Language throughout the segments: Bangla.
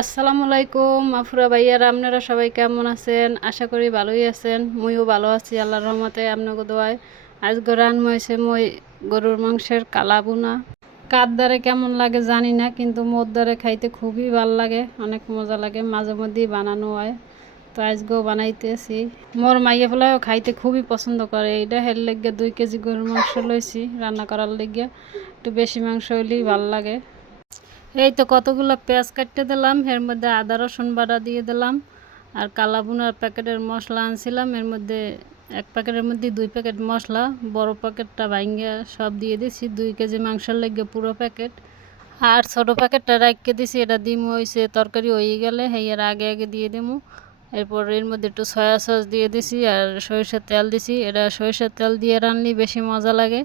আসসালামু আলাইকুম আফুরা ভাইয়ারা, আপনারা সবাই কেমন আছেন? আশা করি ভালোই আছেন। মুইও ভালো আছি আল্লাহর রহমতে, আপনাকে দোয়ায়। আজকে রান্না হয়েছে মই গরুর মাংসের কালা বুনা। কার দ্বারে কেমন লাগে জানি না, কিন্তু মোর দ্বারে খাইতে খুবই ভাল লাগে, অনেক মজা লাগে। মাঝে মধ্যেই বানানো হয়, তো আজকেও বানাইতেছি। মোর মাইয়া ফেলাও খাইতে খুবই পছন্দ করে। এইটা হের লেগে 2 কেজি গরুর মাংস লইছি রান্না করার লেগে। একটু বেশি মাংস হইলেই ভাল লাগে। এই তো কতগুলো পেঁয়াজ কাটতে দিলাম, এর মধ্যে আদা রসুন বাটা দিয়ে দিলাম। আর কালা বুনার প্যাকেটের মশলা আনছিলাম, এর মধ্যে 1 প্যাকেটের মধ্যে 2 প্যাকেট মশলা, বড় প্যাকেটটা ভাঙ্গা সব দিয়ে দিছি। 2 কেজি মাংসের লেগে পুরো প্যাকেট। আর ছোটো প্যাকেটটা রাখতে দিছি, এটা ডিম হয়েছে তরকারি হয়ে গেলে এর আগে আগে দিয়ে দিমু। এরপর এর মধ্যে একটু সয়া সস দিয়ে দিছি আর সরিষার তেল দিছি। এটা সরিষার তেল দিয়ে রানলে বেশি মজা লাগে,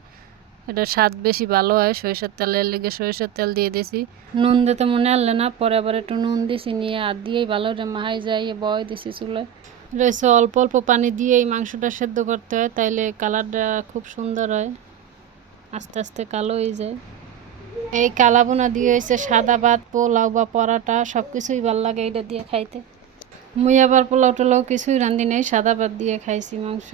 এটা স্বাদ বেশি ভালো হয়। সরিষার তেলের লেগে সরিষার তেল দিয়ে দিছি। নুন দিতে মনে আনলে না, পরে আবার একটু নুন দিছি, নিয়ে আর দিয়েই ভালো করে মাহাই যাই বয় দিছি চুলায়। রয়েছে অল্প অল্প পানি দিয়ে এই মাংসটা সেদ্ধ করতে হয়, তাইলে কালারটা খুব সুন্দর হয়, আস্তে আস্তে কালো হয়ে যায়। এই কালা বোনা দিয়ে হয়েছে সাদা ভাত, পোলাও বা পরাটা সব কিছুই ভালো লাগে এটা দিয়ে খাইতে। মুই আবার পোলাও টোলাও কিছুই রান্ধি নেই, সাদা ভাত দিয়ে খাইছি মাংস।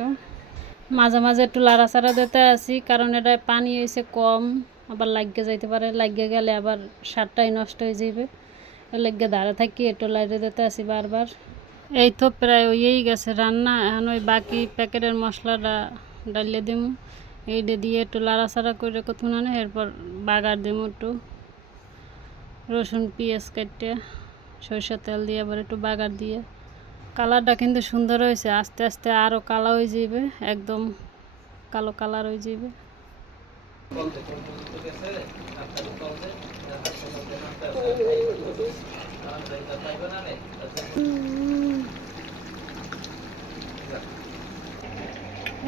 মাঝে মাঝে একটু লাড়াচাড়া দিতে আসি, কারণ এটা পানি হয়েছে কম, আবার লাগিয়ে যাইতে পারে, লাগিয়ে গেলে আবার স্বাদটাই নষ্ট হয়ে যাবে। লেগে দাঁড়া থাকি একটু লাইটে দিতে আসি বারবার। এই তো প্রায় হয়েই গেছে রান্না। এখন ওই বাকি প্যাকেটের মশলাটা ডালিয়ে দিমু, এইটা দিয়ে একটু লাড়াচাড়া করে কোথাও না, এরপর বাগার দিমু একটু রসুন পেঁয়াজ কেটে, সরষের তেল দিয়ে আবার একটু বাগার দিয়ে। কালারটা কিন্তু সুন্দর হয়েছে, আস্তে আস্তে আরও কালো হয়ে যাবে, একদম কালো কালার হয়ে যাবে।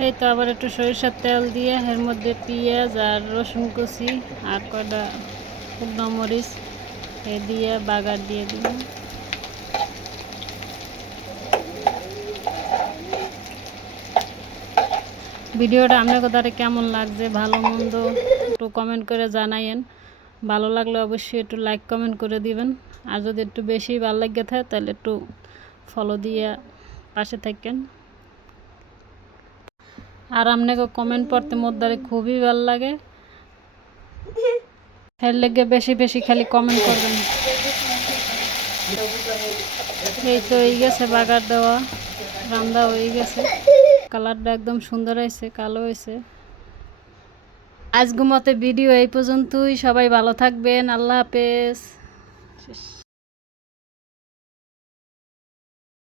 এই তো আবার একটু সরিষার তেল দিয়ে এর মধ্যে পেঁয়াজ আর রসুন কুচি আর কয়টা শুকনো মরিচ এ দিয়ে বাগার দিয়ে দিব। ভিডিওটা আপনার কথাটা কেমন লাগছে, ভালো মন্দ একটু কমেন্ট করে জানাইয়েন। ভালো লাগলে অবশ্যই একটু লাইক কমেন্ট করে দিবেন। আর যদি একটু বেশি ভালো লাগে থাকে তাহলে একটু ফলো দিয়ে পাশে থাকেন। আর আপনাকে কমেন্ট পড়তে মোর দ্বারে খুবই ভালো লাগে, এর লেগে বেশি বেশি খালি কমেন্ট করবেন। এই তো হয়ে গেছে বাগার দেওয়া, রান্না হয়ে গেছে, কালারটা একদম সুন্দর হয়েছে, কালো হয়েছে। আজকের মতো ভিডিও এই পর্যন্তই। সবাই ভালো থাকবেন, আল্লাহ হাফেজ।